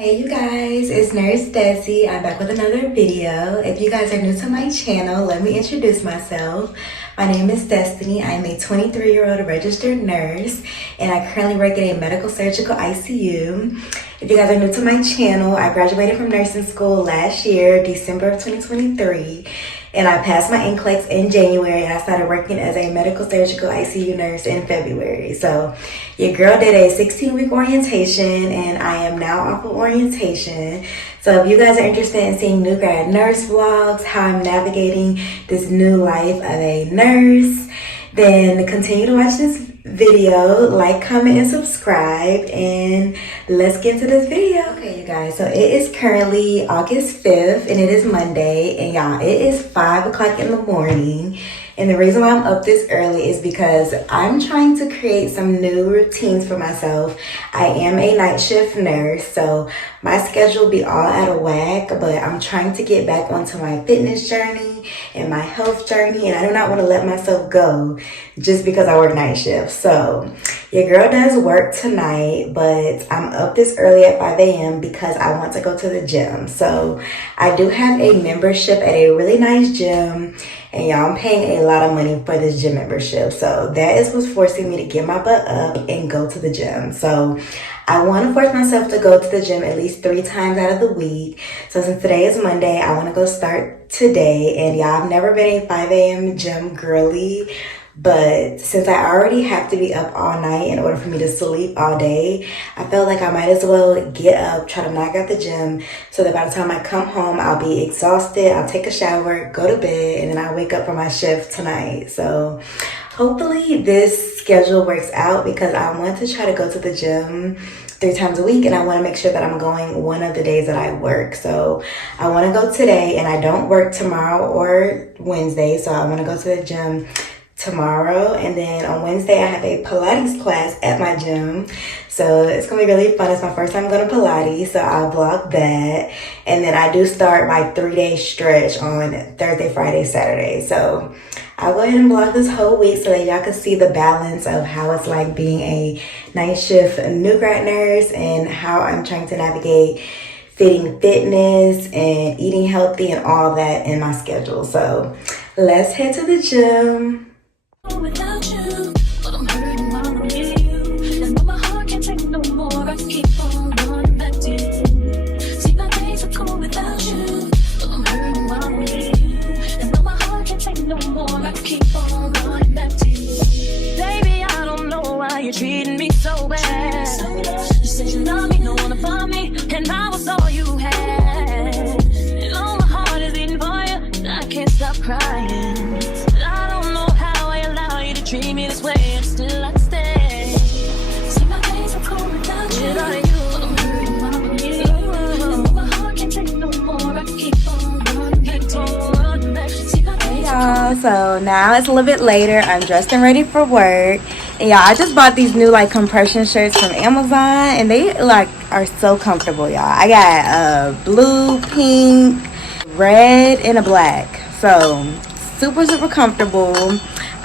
Hey you guys, it's Nurse Desi. I'm back with another video. If you guys are new to my channel, let me introduce myself. My name is Destiny. I'm a 23-year-old registered nurse and I currently work at a medical surgical ICU. If you guys are new to my channel, I graduated from nursing school last year, December of 2023. And I passed my NCLEX in January and I started working as a medical surgical ICU nurse in February. So your girl did a 16-week orientation and I am now off of orientation. So if you guys are interested in seeing new grad nurse vlogs, how I'm navigating this new life of a nurse, then continue to watch this video, like, comment, and subscribe, and let's get into this video. Okay, you guys, so it is currently August 5th, and it is Monday, and y'all, it is 5 o'clock in the morning, and the reason why I'm up this early is because I'm trying to create some new routines for myself. I am a night shift nurse, so my schedule will be all out of whack, but I'm trying to get back onto my fitness journey and my health journey, and I do not want to let myself go just because I work night shifts. So your girl does work tonight, but I'm up this early at 5 a.m. because I want to go to the gym. So I do have a membership at a really nice gym, and y'all, I'm paying a lot of money for this gym membership. So that is what's forcing me to get my butt up and go to the gym. So I want to force myself to go to the gym at least 3 times out of the week. So since today is Monday, I want to go start today. And y'all, I've never been a 5 a.m. gym girly, but since I already have to be up all night in order for me to sleep all day, I felt like I might as well get up, try to knock out the gym, so that by the time I come home, I'll be exhausted, I'll take a shower, go to bed, and then I'll wake up for my shift tonight. So hopefully this schedule works out because I want to try to go to the gym 3 times a week, and I want to make sure that I'm going one of the days that I work. So I want to go today, and I don't work tomorrow or Wednesday, so I want to go to the gym tomorrow, and then on Wednesday I have a Pilates class at my gym, so it's gonna be really fun. It's my first time going to Pilates, so I'll vlog that. And then I do start my 3-day stretch on Thursday, Friday, Saturday, so I'll go ahead and vlog this whole week so that y'all can see the balance of how it's like being a night shift new grad nurse and how I'm trying to navigate fitting fitness and eating healthy and all that in my schedule. So let's head to the gym. Without you, but I'm hurting while I'm with you. And though my heart can't take no more, I keep on running back to you. See, my days are cool without you, but I'm hurting while I'm with you. And though my heart can't take no more, I keep on running back to you. Baby, I don't know why you're treating me so bad. You said you love me, no one above me, and I was all you had. And all my heart is beating for you, and I can't stop crying. I don't know how I allow you to treat me this way, and still I stay. See, my days are cold without you. Without you, I'm hurting while I'm with you. And my heart can't take no more. I keep on running back to you. See, my days are cold. So now it's a little bit later. I'm dressed and ready for work, and y'all, I just bought these new like compression shirts from Amazon, and they like are so comfortable, y'all. I got a blue, pink, red, and a black. So super comfortable.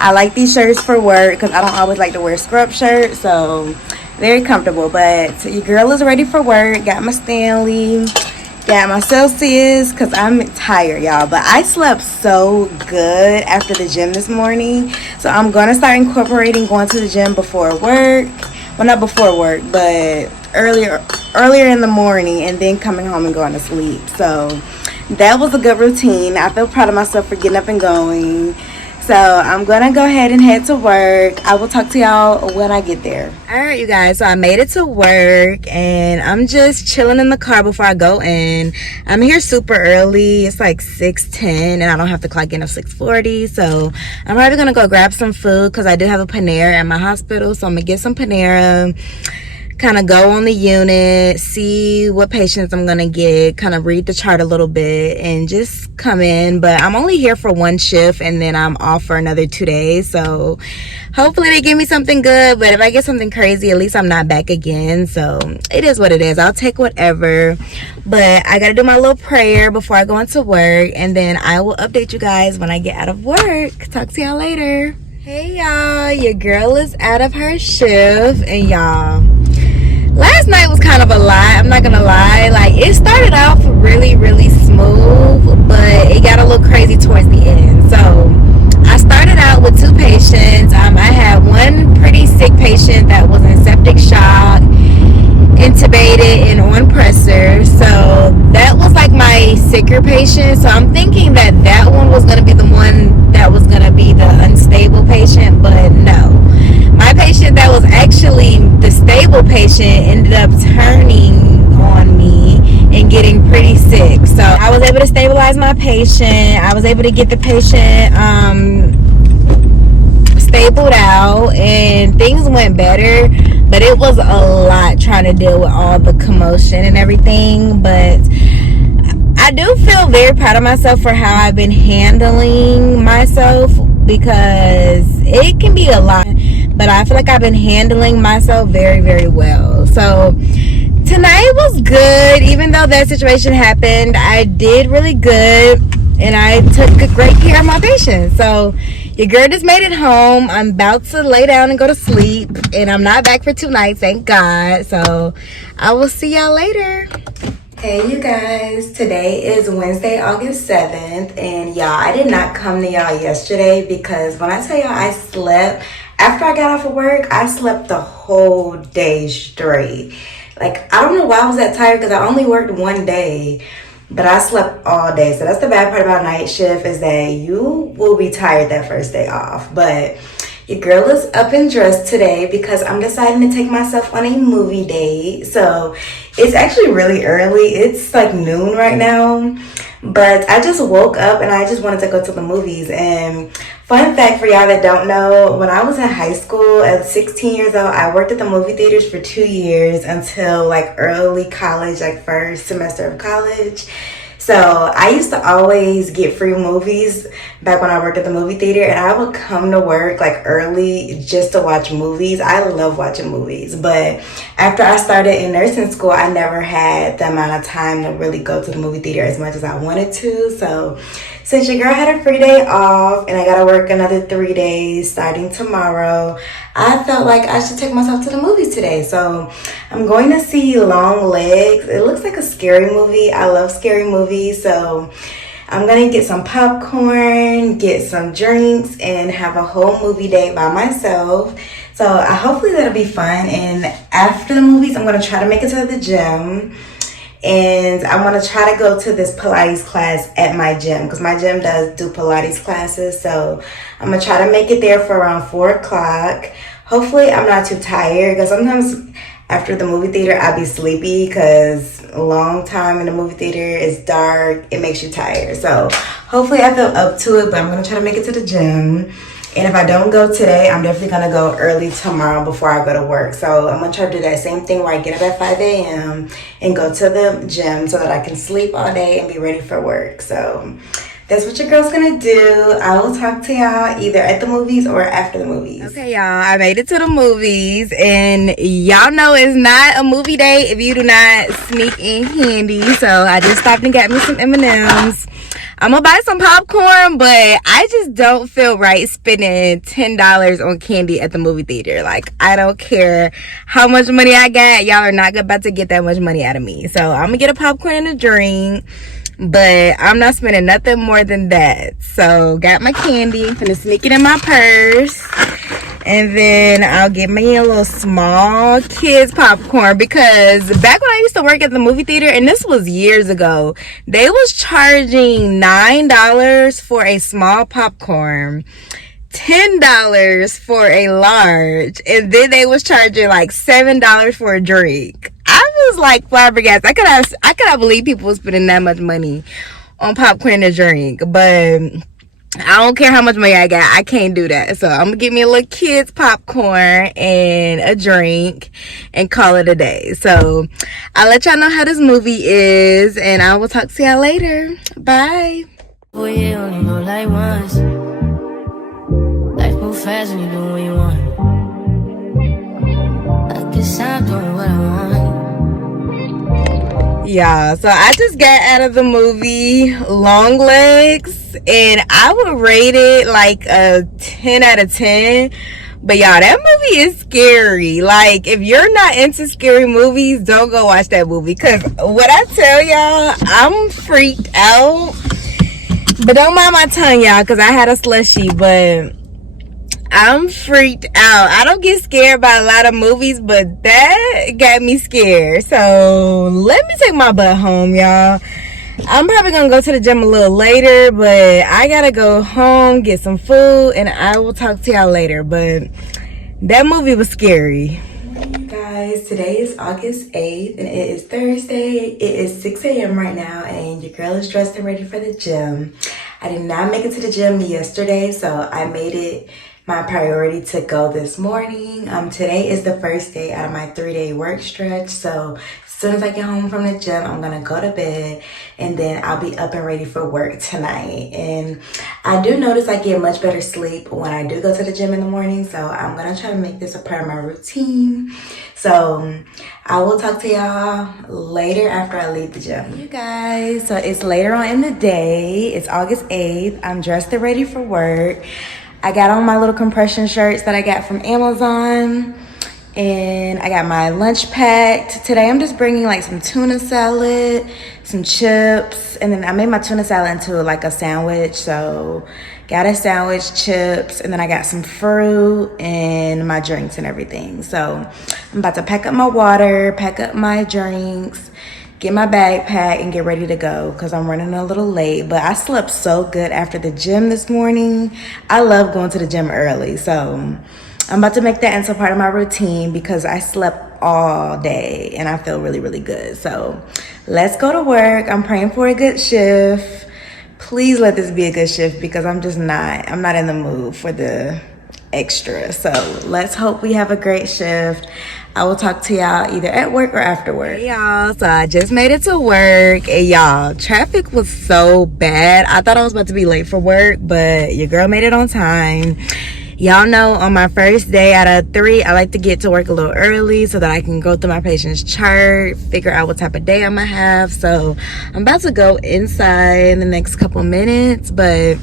I like these shirts for work because I don't always like to wear scrub shirts, so very comfortable. But your girl is ready for work. Got my Stanley, got my Celsius because I'm tired, y'all, but I slept so good after the gym this morning, so I'm gonna start incorporating going to the gym before work. Well, not before work, but earlier in the morning, and then coming home and going to sleep. So that was a good routine. I feel proud of myself for getting up and going. So I'm gonna go ahead and head to work. I will talk to y'all when I get there. All right, you guys, so I made it to work and I'm just chilling in the car before I go in. I'm here super early. It's like 6:10 and I don't have to clock in at 6:40. So I'm probably gonna go grab some food because I do have a Panera at my hospital. So I'm gonna get some Panera, kind of go on the unit, see what patients I'm gonna get, kind of read the chart a little bit, and just come in. But I'm only here for 1 shift and then I'm off for another 2 days, so hopefully they give me something good. But if I get something crazy, at least I'm not back again. So it is what it is. I'll take whatever, but I gotta do my little prayer before I go into work, and then I will update you guys when I get out of work. Talk to y'all later. Hey y'all, your girl is out of her shift, and y'all, Last night was kind of a lie. I'm not gonna lie. Like, it started off really, really smooth, but it got a little crazy towards the end. So I started out with 2 patients. I had one pretty sick patient that was in septic shock, intubated and on pressor. So that was like my sicker patient. So I'm thinking that that one was gonna be the one that was gonna be the unstable patient, but no. My patient that was actually the stable patient ended up turning on me and getting pretty sick. So I was able to stabilize my patient. I was able to get the patient stabled out and things went better, but it was a lot trying to deal with all the commotion and everything. But I do feel very proud of myself for how I've been handling myself, because it can be a lot, but I feel like I've been handling myself very, very well. So tonight was good. Even though that situation happened, I did really good and I took great care of my patients. So your girl just made it home. I'm about to lay down and go to sleep, and I'm not back for 2 nights, thank God. So I will see y'all later. Hey you guys, today is Wednesday, August 7th, and y'all, I did not come to y'all yesterday because when I tell y'all I slept, after I got off of work, I slept the whole day straight. Like, I don't know why I was that tired because I only worked 1 day, but I slept all day. So that's the bad part about night shift, is that you will be tired that first day off. But your girl is up and dressed today because I'm deciding to take myself on a movie date. So it's actually really early. It's like noon right now. But I just woke up and I just wanted to go to the movies. And fun fact for y'all that don't know, when I was in high school at 16 years old, I worked at the movie theaters for 2 years until like early college, like first semester of college. So I used to always get free movies back when I worked at the movie theater, and I would come to work like early just to watch movies. I love watching movies, but after I started in nursing school, I never had the amount of time to really go to the movie theater as much as I wanted to. So since your girl had a free day off and I gotta work another 3 days starting tomorrow, I felt like I should take myself to the movies today. So I'm going to see Long Legs. It looks like a scary movie. I love scary movies. So I'm going to get some popcorn, get some drinks, and have a whole movie date by myself. So hopefully that'll be fun. And after the movies, I'm going to try to make it to the gym. And I want to try to go to this Pilates class at my gym, because my gym does do Pilates classes. So I'm going to try to make it there for around 4 o'clock. Hopefully I'm not too tired, because sometimes after the movie theater I'll be sleepy because a long time in the movie theater, it's dark, it makes you tired. So hopefully I feel up to it, but I'm going to try to make it to the gym. And if I don't go today, I'm definitely going to go early tomorrow before I go to work. So I'm going to try to do that same thing where I get up at 5 a.m. and go to the gym so that I can sleep all day and be ready for work. So that's what your girl's going to do. I will talk to y'all either at the movies or after the movies. Okay, y'all, I made it to the movies. And y'all know it's not a movie day if you do not sneak in candy. So I just stopped and got me some M&Ms. I'm gonna buy some popcorn, but I just don't feel right spending $10 on candy at the movie theater. Like, I don't care how much money I got. Y'all are not about to get that much money out of me. So I'm gonna get a popcorn and a drink, but I'm not spending nothing more than that. So got my candy, gonna sneak it in my purse. And then I'll get me a little small kids popcorn, because back when I used to work at the movie theater, and this was years ago, they was charging $9 for a small popcorn, $10 for a large, and then they was charging like $7 for a drink. I was like flabbergasted. I could not believe people was spending that much money on popcorn and a drink, but I don't care how much money I got. I can't do that. So I'm gonna get me a little kids popcorn and a drink and call it a day. So I'll let y'all know how this movie is, and I will talk to y'all later. Bye. Boy, you only know like once. Life move fast and you do what you want. I guess I'm doing what I want. Yeah, so I just got out of the movie Long Legs, and I would rate it like a 10 out of 10, But y'all, that movie is scary. Like, if you're not into scary movies, don't go watch that movie. Because what I tell y'all, I'm freaked out. But don't mind my tongue, y'all, because I had a slushy. But I'm freaked out. I don't get scared by a lot of movies, but that got me scared. So let me take my butt home, y'all. I'm probably gonna go to the gym a little later, but I gotta go home, get some food, and I will talk to y'all later. But that movie was scary. You guys, today is August 8th and it is Thursday. It is 6 a.m. right now and your girl is dressed and ready for the gym. I did not make it to the gym yesterday, so I made it my priority to go this morning. Today is the first day out of my 3-day work stretch, so as soon as I get home from the gym, I'm gonna go to bed and then I'll be up and ready for work tonight. And I do notice I get much better sleep when I do go to the gym in the morning, so I'm gonna try to make this a part of my routine. So I will talk to y'all later after I leave the gym. You guys, so it's later on in the day. It's August 8th. I'm dressed and ready for work. I got on my little compression shirts that I got from Amazon. And I got my lunch packed. Today I'm just bringing like some tuna salad, some chips, and then I made my tuna salad into like a sandwich. So got a sandwich, chips, and then I got some fruit and my drinks and everything. So I'm about to pack up my water, pack up my drinks, get my backpack, and get ready to go because I'm running a little late. But I slept so good after the gym this morning. I love going to the gym early, so I'm about to make that into part of my routine because I slept all day and I feel really, really good. So let's go to work. I'm praying for a good shift. Please let this be a good shift because I'm not in the mood for the extra. So let's hope we have a great shift. I will talk to y'all either at work or after work. Hey y'all, so I just made it to work. And y'all, traffic was so bad. I thought I was about to be late for work, but your girl made it on time. Y'all know on my first day out of 3, I like to get to work a little early so that I can go through my patient's chart, figure out what type of day I'm gonna have. So I'm about to go inside in the next couple minutes, but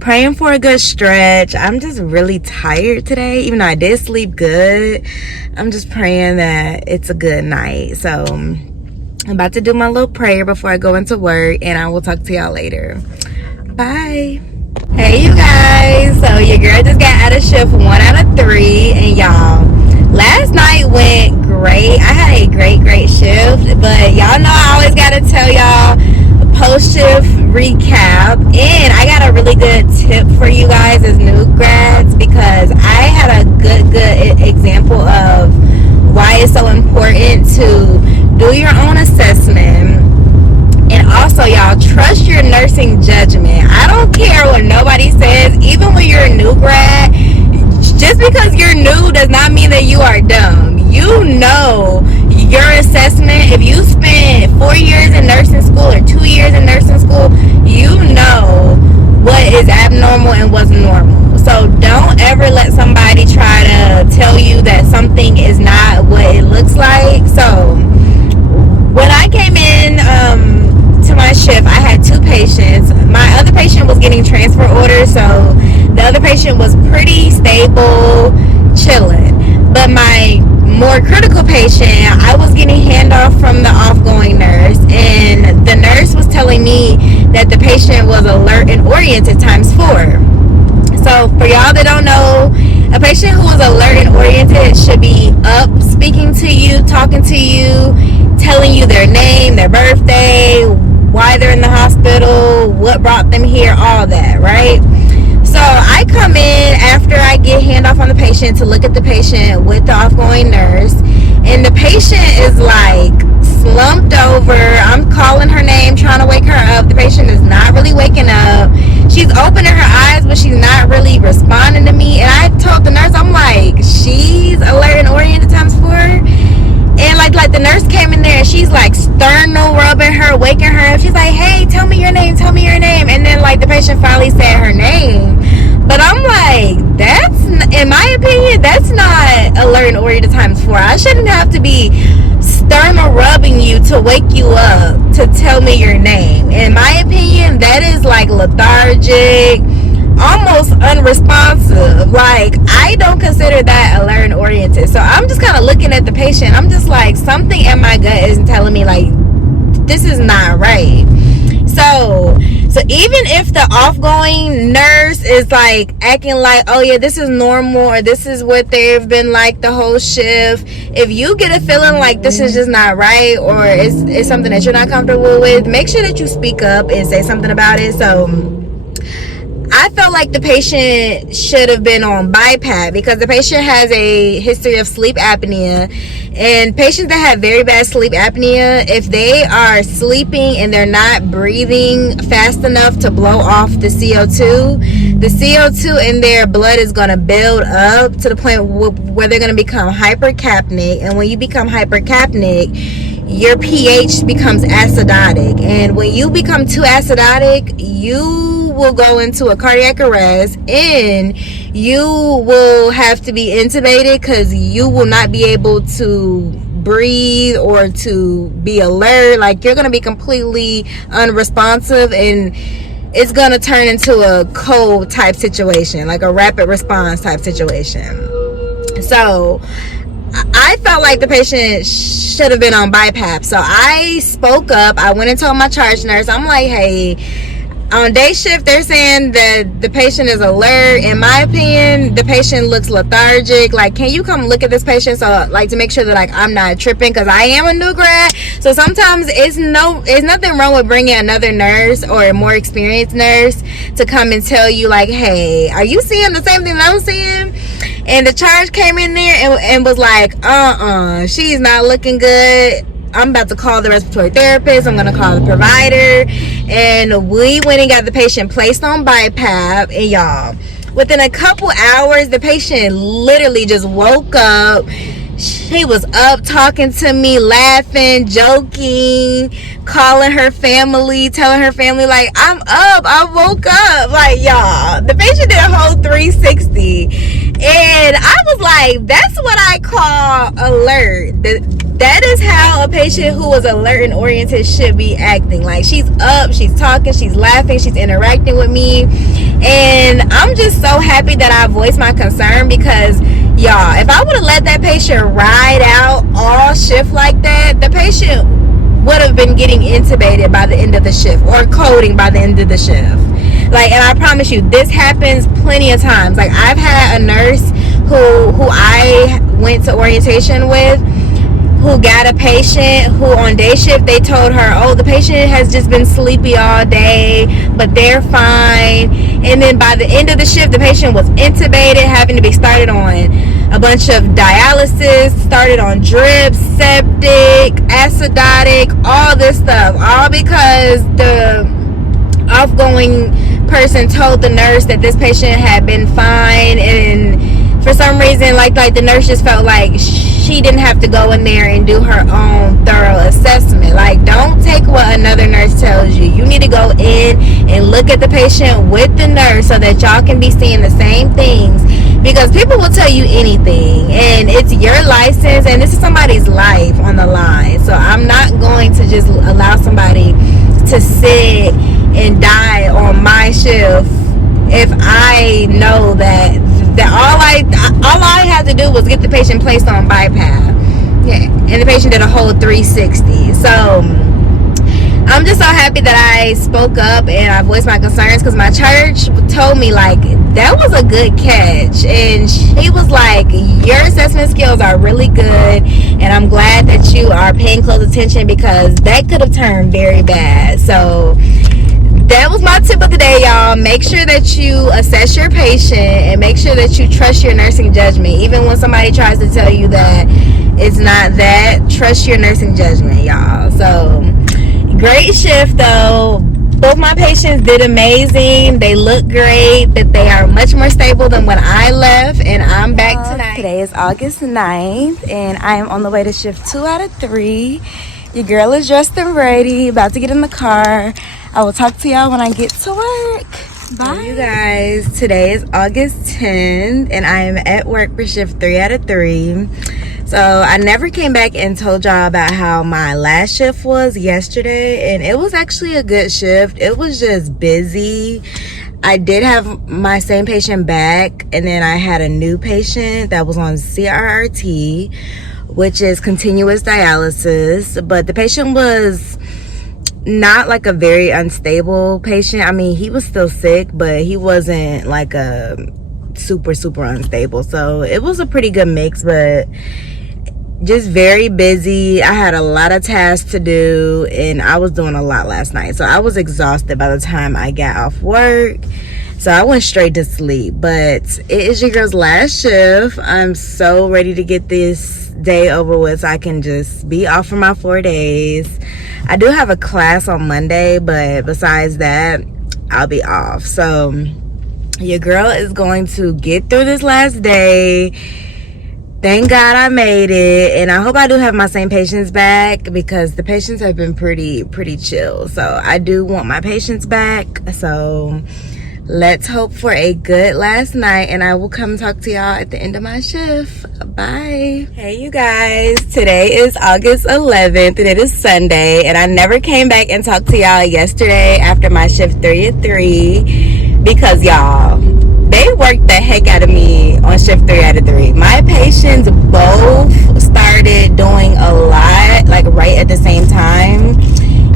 praying for a good stretch. I'm just really tired today, even though I did sleep good. I'm just praying that it's a good night. So I'm about to do my little prayer before I go into work, and I will talk to y'all later. Bye. Hey you guys, so your girl just got out of shift 1 out of 3, and y'all, last night went great. I had a great shift, but y'all know I always gotta tell y'all a post-shift recap, and I got a really good tip for you guys as new grads because I had a good example of why it's so important to do your own assessment. And also, y'all, trust your nursing judgment. I don't care what nobody says, even when you're a new grad. Just because you're new does not mean that you are dumb. You know your assessment. If you spent 4 years in nursing school or 2 years in nursing school, you know what is abnormal and what's normal. So don't ever let somebody try to tell you that something is not what it looks like. So when I came in to my shift, I had 2 patients. My other patient was getting transfer orders, so the other patient was pretty stable, chilling. But my more critical patient, I was getting handoff from the offgoing nurse, and the nurse was telling me that the patient was alert and oriented times 4. So for y'all that don't know, a patient who is alert and oriented should be up, speaking to you, talking to you, telling you their name, their birthday, why they're in the hospital, what brought them here, all that, right? So I come in after I get handoff on the patient to look at the patient with the offgoing nurse, and the patient is like slumped over. I'm calling her name, trying to wake her up. The patient is not really waking up. She's opening her eyes, but she's not really responding to me. And I told the nurse, I'm like, she's alert and oriented times 4. And like the nurse came in there and she's like sternal rubbing her, waking her up. She's like, hey, tell me your name. And then like the patient finally said her name. But I'm like, that's, in my opinion, that's not alert and oriented times 4. I shouldn't have to be sternal rubbing you to wake you up to tell me your name. In my opinion, that is like lethargic, almost unresponsive. Like, I don't consider that alert and oriented. So I'm just kind of looking at the patient. I'm just like, something in my gut isn't telling me like this is not right. So even if the offgoing nurse is like acting like, oh yeah, this is normal, or this is what they've been like the whole shift, if you get a feeling like this is just not right, or it's something that you're not comfortable with, make sure that you speak up and say something about it. So I felt like the patient should have been on BiPAP because the patient has a history of sleep apnea. And patients that have very bad sleep apnea, if they are sleeping and they're not breathing fast enough to blow off the CO2 in their blood is going to build up to the point where they're going to become hypercapnic. And when you become hypercapnic, your pH becomes acidotic. And when you become too acidotic, you will go into a cardiac arrest and you will have to be intubated because you will not be able to breathe or to be alert. Like, you're going to be completely unresponsive, and it's going to turn into a cold type situation, like a rapid response type situation. So I felt like the patient should have been on BiPAP. So I spoke up. I went and told my charge nurse, I'm like, hey, on day shift, they're saying that the patient is alert. In my opinion, the patient looks lethargic. Like, can you come look at this patient? So, like, to make sure that, like, I'm not tripping, because I am a new grad. So sometimes it's nothing wrong with bringing another nurse or a more experienced nurse to come and tell you, like, hey, are you seeing the same thing that I'm seeing? And the charge came in there and was like, she's not looking good. I'm about to call the respiratory therapist. I'm going to call the provider. And we went and got the patient placed on BiPAP. And y'all, within a couple hours, the patient literally just woke up. She was up talking to me, laughing, joking, calling her family, telling her family, like, I'm up, I woke up. Like, y'all, the patient did a whole 360. And I was like, that's what I call alert. That is how a patient who is alert and oriented should be acting. Like, she's up, she's talking, she's laughing, she's interacting with me. And I'm just so happy that I voiced my concern, because y'all, if I would have let that patient ride out all shift like that, the patient would have been getting intubated by the end of the shift, or coding by the end of the shift. Like, and I promise you, this happens plenty of times. Like, I've had a nurse who I went to orientation with, who got a patient who on day shift, they told her, oh, the patient has just been sleepy all day, but they're fine. And then by the end of the shift, the patient was intubated, having to be started on a bunch of dialysis, started on drips, septic, acidotic, all this stuff, all because the outgoing person told the nurse that this patient had been fine. And for some reason, like the nurse just felt like she didn't have to go in there and do her own thorough assessment. Like, don't take what another nurse tells you. You need to go in and look at the patient with the nurse so that y'all can be seeing the same things, because people will tell you anything, and it's your license, and this is somebody's life on the line. So I'm not going to just allow somebody to sit and die on my shift if I know that all I had to do was get the patient placed on BiPAP. Yeah, and the patient did a whole 360. So I'm just so happy that I spoke up and I voiced my concerns, because my church told me, like, that was a good catch. And she was like, your assessment skills are really good, and I'm glad that you are paying close attention, because that could have turned very bad. So that was my tip of the day, y'all. Make sure that you assess your patient, and make sure that you trust your nursing judgment. Even when somebody tries to tell you that it's not that, trust your nursing judgment, y'all. So, great shift, though. Both my patients did amazing. They look great. That they are much more stable than when I left, and I'm back tonight. Today is August 9th, and I am on the way to shift 2 out of 3. Your girl is dressed and ready, about to get in the car. I will talk to y'all when I get to work. Bye. So you guys, today is August 10th, and I am at work for shift 3 out of 3. So I never came back and told y'all about how my last shift was yesterday, and it was actually a good shift. It was just busy. I did have my same patient back, and then I had a new patient that was on CRRT, which is continuous dialysis. But the patient was not like a very unstable patient. I mean, he was still sick, but he wasn't like a super unstable. So it was a pretty good mix, but just very busy. I had a lot of tasks to do, and I was doing a lot last night, so I was exhausted by the time I got off work. So I went straight to sleep. But it is your girl's last shift. I'm so ready to get this day over with so I can just be off for my 4 days. I do have a class on Monday, but besides that, I'll be off. So your girl is going to get through this last day. Thank God I made it, and I hope I do have my same patients back, because the patients have been pretty chill. So I do want my patients back. So let's hope for a good last night, and I will come talk to y'all at the end of my shift. Bye. Hey you guys, today is August 11th and it is Sunday, and I never came back and talked to y'all yesterday after my shift 3 at 3 because y'all, they worked the heck out of me on shift 3 out of 3. My patients both started doing a lot, like right at the same time,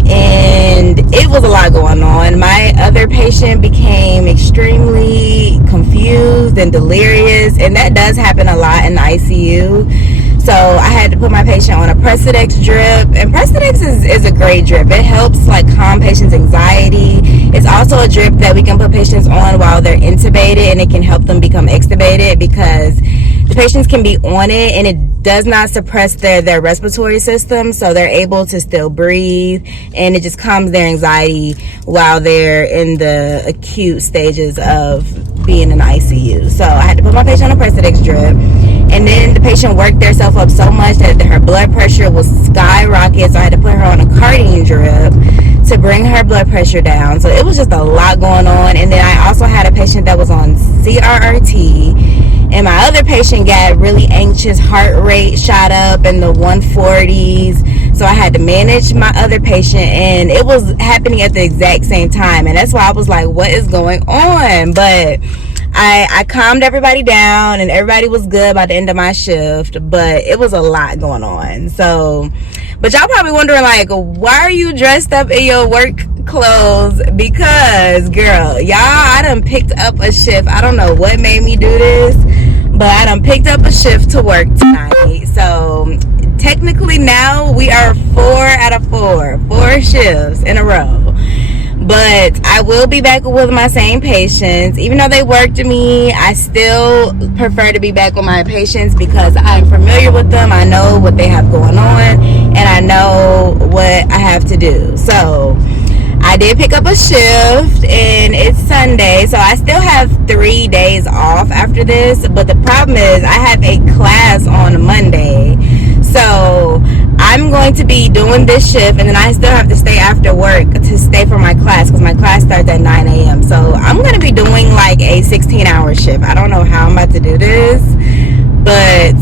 and it was a lot going on. My other patient became extremely confused and delirious, and that does happen a lot in the ICU. So I had to put my patient on a Precedex drip, and Precedex is a great drip. It helps like calm patients' anxiety. It's also a drip that we can put patients on while they're intubated, and it can help them become extubated, because the patients can be on it and it does not suppress their respiratory system, so they're able to still breathe, and it just calms their anxiety while they're in the acute stages of being in the ICU. So I had to put my patient on a Precedex drip, and then the patient worked herself up so much that her blood pressure was skyrocket, so I had to put her on a cardiac drip to bring her blood pressure down. So it was just a lot going on. And then I also had a patient that was on CRRT, and my other patient got really anxious, heart rate shot up in the 140s. So I had to manage my other patient, and it was happening at the exact same time, and that's why I was like, what is going on? But I calmed everybody down, and everybody was good by the end of my shift, but it was a lot going on. So, but y'all probably wondering, like, why are you dressed up in your work clothes? Because, girl, y'all, I done picked up a shift. I don't know what made me do this, but I done picked up a shift to work tonight. So technically now we are 4 out of 4 shifts in a row. But I will be back with my same patients. Even though they worked me, I still prefer to be back with my patients because I'm familiar with them. I know what they have going on, and I know what I have to do. So I did pick up a shift, and it's Sunday, so I still have 3 days off after this. But the problem is I have a class on Monday, so I'm going to be doing this shift, and then I still have to stay after work to stay for my class, because my class starts at 9 a.m. So I'm going to be doing like a 16-hour shift. I don't know how I'm about to do this, but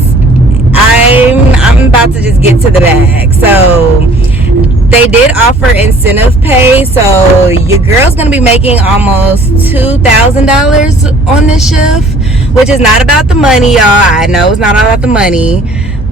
I'm about to just get to the bag. So they did offer incentive pay, so your girl's gonna be making almost $2,000 on this shift, which is not about the money, y'all. I know it's not all about the money,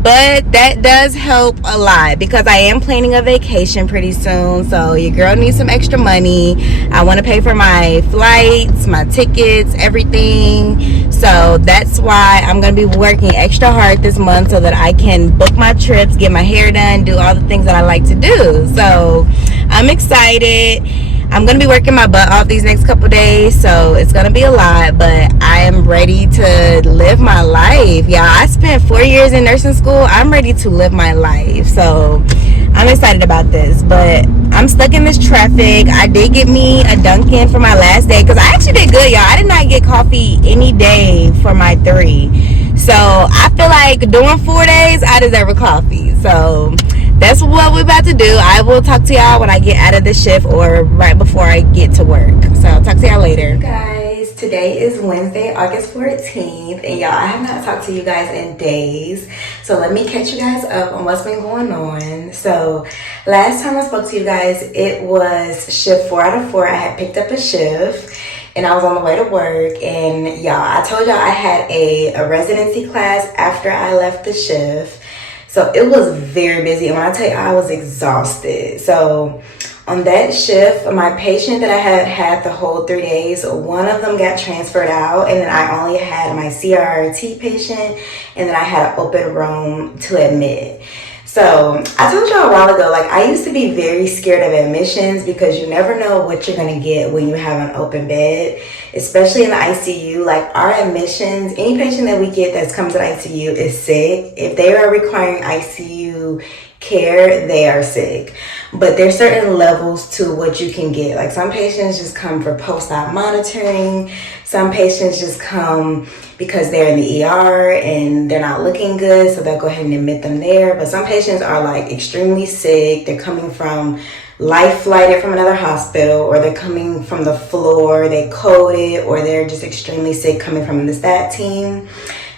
but that does help a lot because I am planning a vacation pretty soon. So your girl needs some extra money. I want to pay for my flights, my tickets, everything. So that's why I'm going to be working extra hard this month so that I can book my trips, get my hair done, do all the things that I like to do. So I'm excited. I'm going to be working my butt off these next couple days, so it's going to be a lot, but I am ready to live my life. Yeah, I spent 4 years in nursing school. I'm ready to live my life, so I'm excited about this, but I'm stuck in this traffic. I did get me a Dunkin' for my last day, because I actually did good, y'all. I did not get coffee any day for my 3, so I feel like doing 4 days, I deserve a coffee, so that's what we're about to do. I will talk to y'all when I get out of the shift or right before I get to work. So I'll talk to y'all later. Guys, today is Wednesday, August 14th. And y'all, I have not talked to you guys in days. So let me catch you guys up on what's been going on. So last time I spoke to you guys, it was shift 4 out of 4. I had picked up a shift. and I was on the way to work. And y'all, I told y'all I had a residency class after I left the shift. So it was very busy. And when I tell you, I was exhausted. So on that shift, my patient that I had the whole 3 days, one of them got transferred out, and then I only had my CRRT patient, and then I had an open room to admit. So I told y'all a while ago, like, I used to be very scared of admissions because you never know what you're going to get when you have an open bed, especially in the ICU. Like, our admissions, any patient that we get that's come to the ICU is sick. If they are requiring ICU care, they are sick. But there's certain levels to what you can get. Like, some patients just come for post-op monitoring. Some patients just come because they're in the ER and they're not looking good, so they'll go ahead and admit them there. But some patients are like extremely sick. They're coming from life flighted from another hospital, or they're coming from the floor, they coded, or they're just extremely sick coming from the stat team.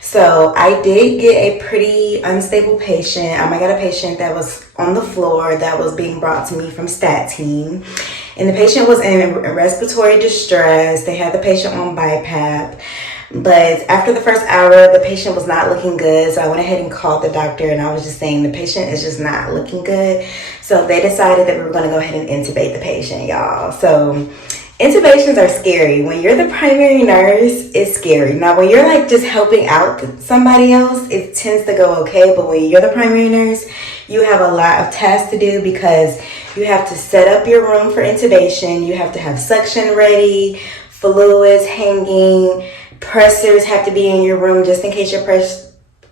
So I did get a pretty unstable patient. I got a patient that was on the floor that was being brought to me from stat team. And the patient was in respiratory distress. They had the patient on BiPAP. But after the first hour, the patient was not looking good. So I went ahead and called the doctor, and I was just saying the patient is just not looking good. So they decided that we were going to go ahead and intubate the patient, y'all. So intubations are scary. When you're the primary nurse, it's scary. Now, when you're like just helping out somebody else, it tends to go okay. But when you're the primary nurse, you have a lot of tasks to do because you have to set up your room for intubation. You have to have suction ready, fluids hanging, pressors have to be in your room just in case your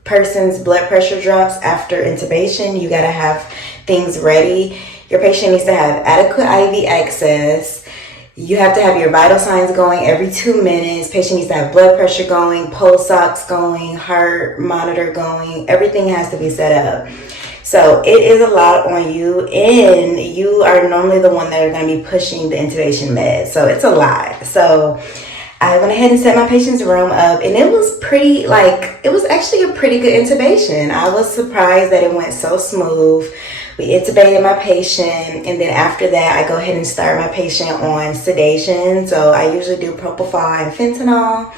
person's blood pressure drops after intubation. You got to have things ready. Your patient needs to have adequate IV access. You have to have your vital signs going every 2 minutes. Patient needs to have blood pressure going, pulse ox going, heart monitor going. Everything has to be set up. So it is a lot on you, and you are normally the one that are going to be pushing the intubation med. So it's a lot. So I went ahead and set my patient's room up, and it was pretty, it was actually a pretty good intubation. I was surprised that it went so smooth. We intubated my patient, and then after that, I go ahead and start my patient on sedation. So I usually do propofol and fentanyl.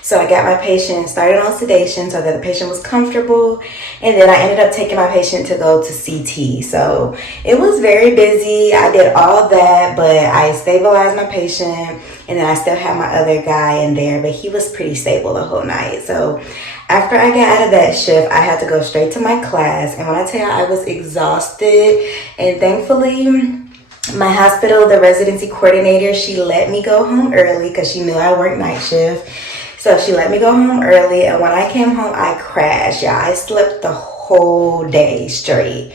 So I got my patient started on sedation so that the patient was comfortable, and then I ended up taking my patient to go to CT. So it was very busy. I did all that, but I stabilized my patient, and then I still had my other guy in there, but he was pretty stable the whole night. So after I got out of that shift, I had to go straight to my class, and when I tell you I was exhausted, and thankfully my hospital, the residency coordinator, she let me go home early because she knew I worked night shift. So she let me go home early, and when I came home, I crashed, y'all. I slept the whole day straight.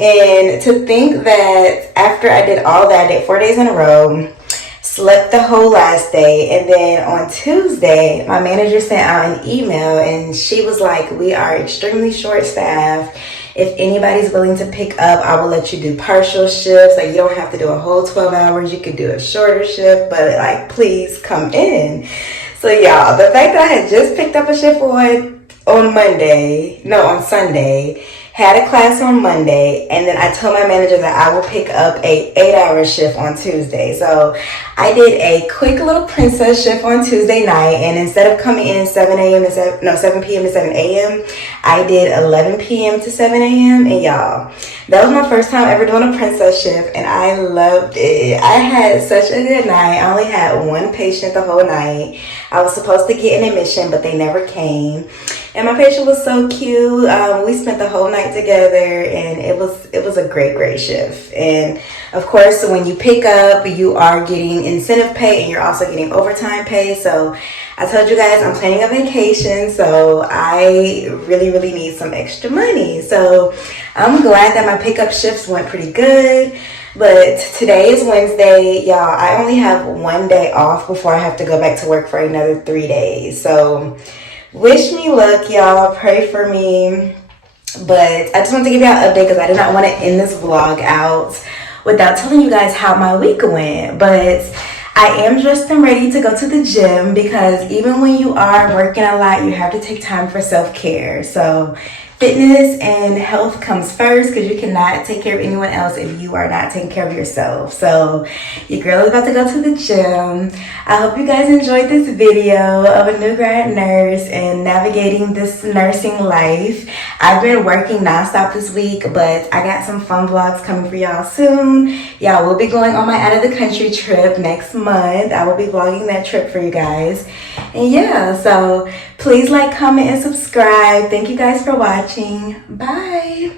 And to think that after I did all that, I did 4 days in a row, slept the whole last day, and then on Tuesday, my manager sent out an email, and she was like, we are extremely short-staffed. If anybody's willing to pick up, I will let you do partial shifts. Like, you don't have to do a whole 12 hours. You could do a shorter shift, but please come in. So y'all, the fact that I had just picked up a shift on Sunday, had a class on Monday, and then I told my manager that I will pick up a 8-hour shift on Tuesday. So I did a quick little princess shift on Tuesday night, and instead of coming in 7 p.m. to 7 a.m., I did 11 p.m. to 7 a.m. And y'all, that was my first time ever doing a princess shift, and I loved it. I had such a good night. I only had one patient the whole night. I was supposed to get an admission, but they never came. And my patient was so cute. We spent the whole night together, and it was a great shift. And of course, when you pick up, you are getting incentive pay, and you're also getting overtime pay. So I told you guys I'm planning a vacation, so I really need some extra money. So I'm glad that my pickup shifts went pretty good. But today is Wednesday, y'all. I only have 1 day off before I have to go back to work for another 3 days. So wish me luck, y'all. Pray for me. But I just want to give y'all an update because I did not want to end this vlog out without telling you guys how my week went. But I am dressed and ready to go to the gym because even when you are working a lot, you have to take time for self-care. So fitness and health comes first, because you cannot take care of anyone else if you are not taking care of yourself. So your girl is about to go to the gym. I hope you guys enjoyed this video of a new grad nurse and navigating this nursing life. I've been working nonstop this week, but I got some fun vlogs coming for y'all soon. Y'all will be going on my out of the country trip next month. I will be vlogging that trip for you guys. And yeah, so please like, comment, and subscribe. Thank you guys for watching. Bye.